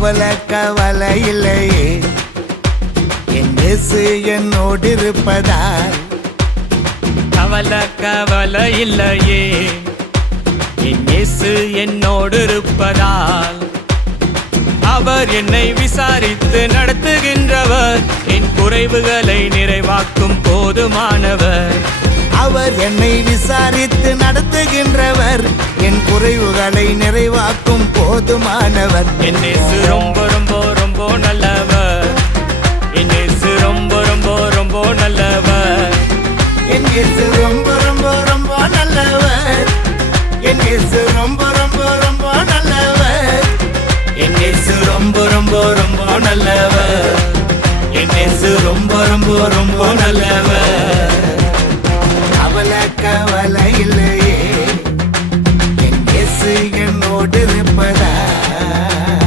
கவலை கவலை இல்லையே, என் இயேசு என்னோடு இருப்பதால். கவலை கவலை இல்லையே, என் இயேசு என்னோடு இருப்பதால். அவர் என்னை விசாரித்து நடத்துகின்றவர், என் குறைவுகளை நிறைவாக்கும் போதுமானவர். அவர் என்னை விசாரித்து நடத்துகின்றவர், என் குறைவுகளை நிறைவாக்கும் போதுமானவர். என் இயேசு ரொம்ப ரொம்ப ரொம்ப நல்லவர், என் இயேசு ரொம்ப ரொம்ப ரொம்ப நல்லவர். என் இயேசு ரொம்ப ரொம்ப ரொம்ப நல்லவர், என் இயேசு ரொம்ப ரொம்ப ரொம்ப நல்லவர். என் இயேசு ரொம்ப ரொம்ப ரொம்ப நல்லவர், என் இயேசு ரொம்ப ரொம்ப ரொம்ப நல்லவர். கவலை கவலை